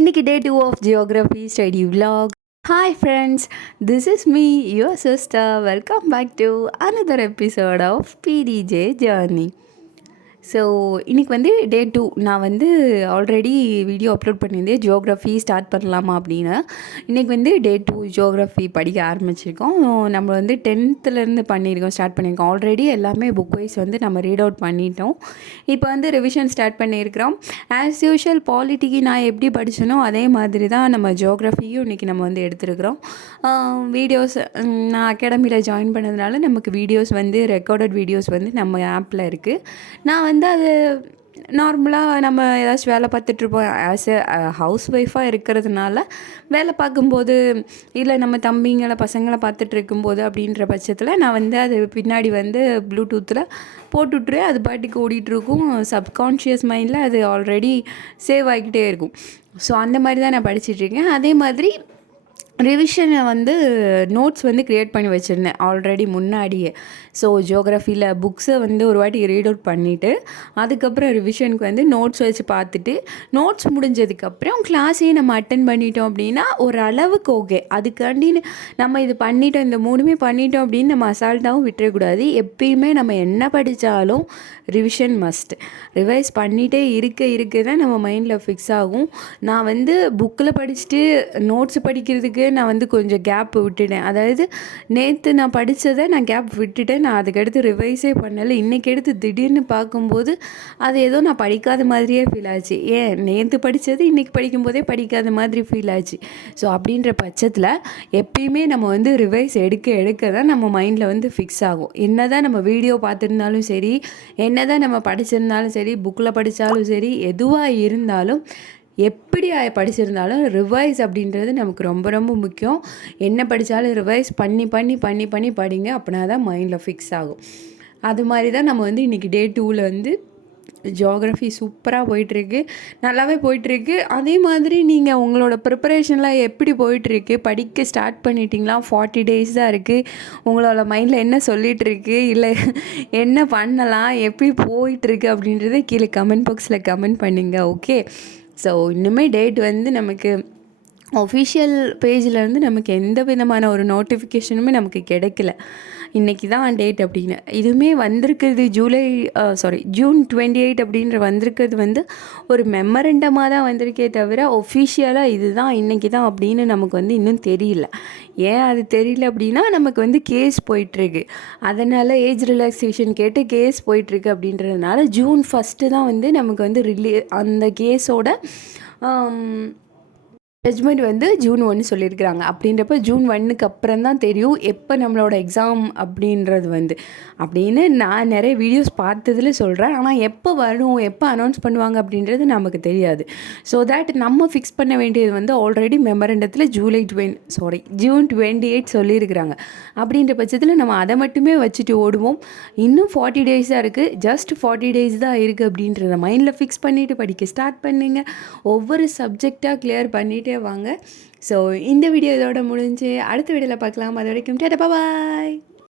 இன்னைக்கு day 2 of geography study vlog. Hi friends, this is me, your sister. Welcome back to another episode of PDJ Journey. So இன்றைக்கி வந்து டே 2 நான் வந்து already video upload பண்ணியிருந்தேன் geography start பண்ணலாமா அப்படின்னு. இன்றைக்கி வந்து டே 2 ஜியோகிராஃபி படிக்க ஆரம்பிச்சிருக்கோம். நம்ம வந்து 10th பண்ணியிருக்கோம், ஸ்டார்ட் பண்ணியிருக்கோம். ஆல்ரெடி எல்லாமே புக் வைஸ் வந்து நம்ம ரீட் அவுட் பண்ணிட்டோம். இப்போ வந்து ரிவிஷன் ஸ்டார்ட் பண்ணியிருக்கிறோம். ஆஸ் யூஷுவல் பாலிட்டிக்கு நான் எப்படி படித்தனோ அதே மாதிரி தான் நம்ம ஜியோகிராஃபியும் இன்றைக்கி நம்ம வந்து எடுத்துருக்குறோம். வீடியோஸ் நான் அகாடமியில் ஜாயின் பண்ணதுனால நமக்கு வீடியோஸ் வந்து ரெக்கார்டட் வீடியோஸ் வந்து நம்ம ஆப்பில் இருக்குது. நான் வந்து அது நார்மலாக நம்ம ஏதாச்சும் வேலை பார்த்துட்ருப்போம். ஆஸ் எ ஹவுஸ் ஒய்ஃபாக இருக்கிறதுனால வேலை பார்க்கும்போது இல்லை நம்ம தம்பிங்களை பசங்களை பார்த்துட்டு இருக்கும்போது அப்படின்ற பட்சத்தில் நான் வந்து அது பின்னாடி வந்து ப்ளூடூத்தில் போட்டுவிட்ருவேன். அது பாட்டுக்கு ஓடிட்டுருக்கும். சப்கான்ஷியஸ் மைண்டில் அது ஆல்ரெடி சேவ் ஆகிக்கிட்டே இருக்கும். ஸோ அந்த மாதிரி தான் நான் படிச்சிட்ருக்கேன். அதே மாதிரி ரிவிஷனை வந்து நோட்ஸ் வந்து க்ரியேட் பண்ணி வச்சுருந்தேன் ஆல்ரெடி முன்னாடியே. ஸோ ஜியோகிராஃபியில் புக்ஸை வந்து ஒரு வாட்டி ரீட் அவுட் பண்ணிவிட்டு அதுக்கப்புறம் ரிவிஷனுக்கு வந்து நோட்ஸ் வச்சு பார்த்துட்டு நோட்ஸ் முடிஞ்சதுக்கப்புறம் கிளாஸையும் நம்ம அட்டன் பண்ணிட்டோம் அப்படின்னா ஒரு அளவுக்கு ஓகே. அதுக்காண்டின்னு நம்ம இது பண்ணிட்டோம், இந்த 3மே பண்ணிட்டோம் அப்படின்னு நம்ம அசால்ட்டாகவும் விட்டுறக்கூடாது. எப்பயுமே நம்ம என்ன படித்தாலும் ரிவிஷன் மஸ்ட். ரிவைஸ் பண்ணிகிட்டே இருக்க தான் நம்ம மைண்டில் ஃபிக்ஸ் ஆகும். நான் வந்து புக்கில் படிச்சுட்டு நோட்ஸ் படிக்கிறதுக்கு நான் வந்து கொஞ்சம் கேப் விட்டுட்டேன். அதாவது நேற்று நான் படித்ததை நான் கேப் விட்டுட்டேன். நான் அதுக்கடுத்து ரிவைஸே பண்ணலை. இன்றைக்கி எடுத்து திடீர்னு பார்க்கும்போது அது ஏதோ நான் படிக்காத மாதிரியே ஃபீல் ஆச்சு. ஏன் நேற்று படித்தது இன்றைக்கி படிக்கும்போதே படிக்காத மாதிரி ஃபீல் ஆச்சு. ஸோ அப்படின்ற பட்சத்தில் எப்பயுமே நம்ம வந்து ரிவைஸ் எடுக்க தான் நம்ம மைண்டில் வந்து ஃபிக்ஸ் ஆகும். என்ன தான் நம்ம வீடியோ பார்த்துருந்தாலும் சரி, என்ன தான் நம்ம படிச்சிருந்தாலும் சரி, புக்கில் படித்தாலும் சரி, எதுவாக இருந்தாலும் எப்படி படிச்சிருந்தாலும் ரிவைஸ் அப்படின்றது நமக்கு ரொம்ப ரொம்ப முக்கியம். என்ன படித்தாலும் ரிவைஸ் பண்ணி படிங்க. அப்படின்னா தான் மைண்டில் ஃபிக்ஸ் ஆகும். அது மாதிரி தான் நம்ம வந்து இன்றைக்கி டே 2ல் வந்து ஜியோகிராஃபி சூப்பராக போயிட்டுருக்கு, நல்லாவே போயிட்டுருக்கு. அதே மாதிரி நீங்கள் உங்களோட ப்ரிப்பரேஷன்லாம் எப்படி போயிட்டுருக்கு? படிக்க ஸ்டார்ட் பண்ணிட்டீங்களா? 40 days தான் இருக்குது. உங்களோட மைண்டில் என்ன சொல்லிகிட்ருக்கு, இல்லை என்ன பண்ணலாம், எப்படி போயிட்டுருக்கு அப்படின்றத கீழே கமெண்ட் பாக்ஸில் கமெண்ட் பண்ணுங்கள். ஓகே. ஸோ இன்னுமே டேட் வந்து நமக்கு ஒஃபிஷியல் பேஜிலேருந்து நமக்கு எந்த விதமான ஒரு நோட்டிஃபிகேஷனுமே நமக்கு கிடைக்கல. இன்றைக்கி தான் டேட் அப்படின்னு. இதுவுமே வந்திருக்கிறது ஜூன் 28 அப்படின்ற வந்திருக்கிறது வந்து ஒரு மெமரண்டமாக தான் வந்திருக்கே தவிர ஒஃபிஷியலாக இது தான் இன்றைக்கி தான் அப்படின்னு நமக்கு வந்து இன்னும் தெரியல. ஏன் அது தெரியல அப்படின்னா நமக்கு வந்து கேஸ் போயிட்டுருக்கு. அதனால் ஏஜ் ரிலாக்ஸேஷன் கேட்டு கேஸ் போயிட்டுருக்கு. அப்படின்றதுனால ஜூன் 1 தான் வந்து நமக்கு வந்து அந்த கேஸோட ஜட்ஜ்மெண்ட் வந்து ஜூன் 1 சொல்லியிருக்கிறாங்க. அப்படின்றப்ப ஜூன் 1க்கு அப்புறம் தான் தெரியும் எப்போ நம்மளோட எக்ஸாம் அப்படின்றது வந்து அப்படின்னு நான் நிறைய வீடியோஸ் பார்த்ததில் சொல்கிறேன். ஆனால் எப்போ வரும், எப்போ அனௌன்ஸ் பண்ணுவாங்க அப்படின்றது நமக்கு தெரியாது. ஸோ தேட் நம்ம ஃபிக்ஸ் பண்ண வேண்டியது வந்து ஆல்ரெடி மெமரண்டத்தில் ஜூன் 28 சொல்லியிருக்கிறாங்க. அப்படின்ற பட்சத்தில் நம்ம அதை மட்டுமே வச்சுட்டு ஓடுவோம். இன்னும் 40 days தான் இருக்குது, ஜஸ்ட் 40 days தான் இருக்குது அப்படின்றத மைண்டில் ஃபிக்ஸ் பண்ணிவிட்டு படிக்க ஸ்டார்ட் பண்ணுங்க. ஒவ்வொரு சப்ஜெக்டாக கிளியர் பண்ணிவிட்டு வாங்க. ஸோ இந்த வீடியோ இதோட முடிஞ்சு அடுத்த வீடியோவில் பார்க்கலாம். அது வரைக்கும் டாடா பாய்.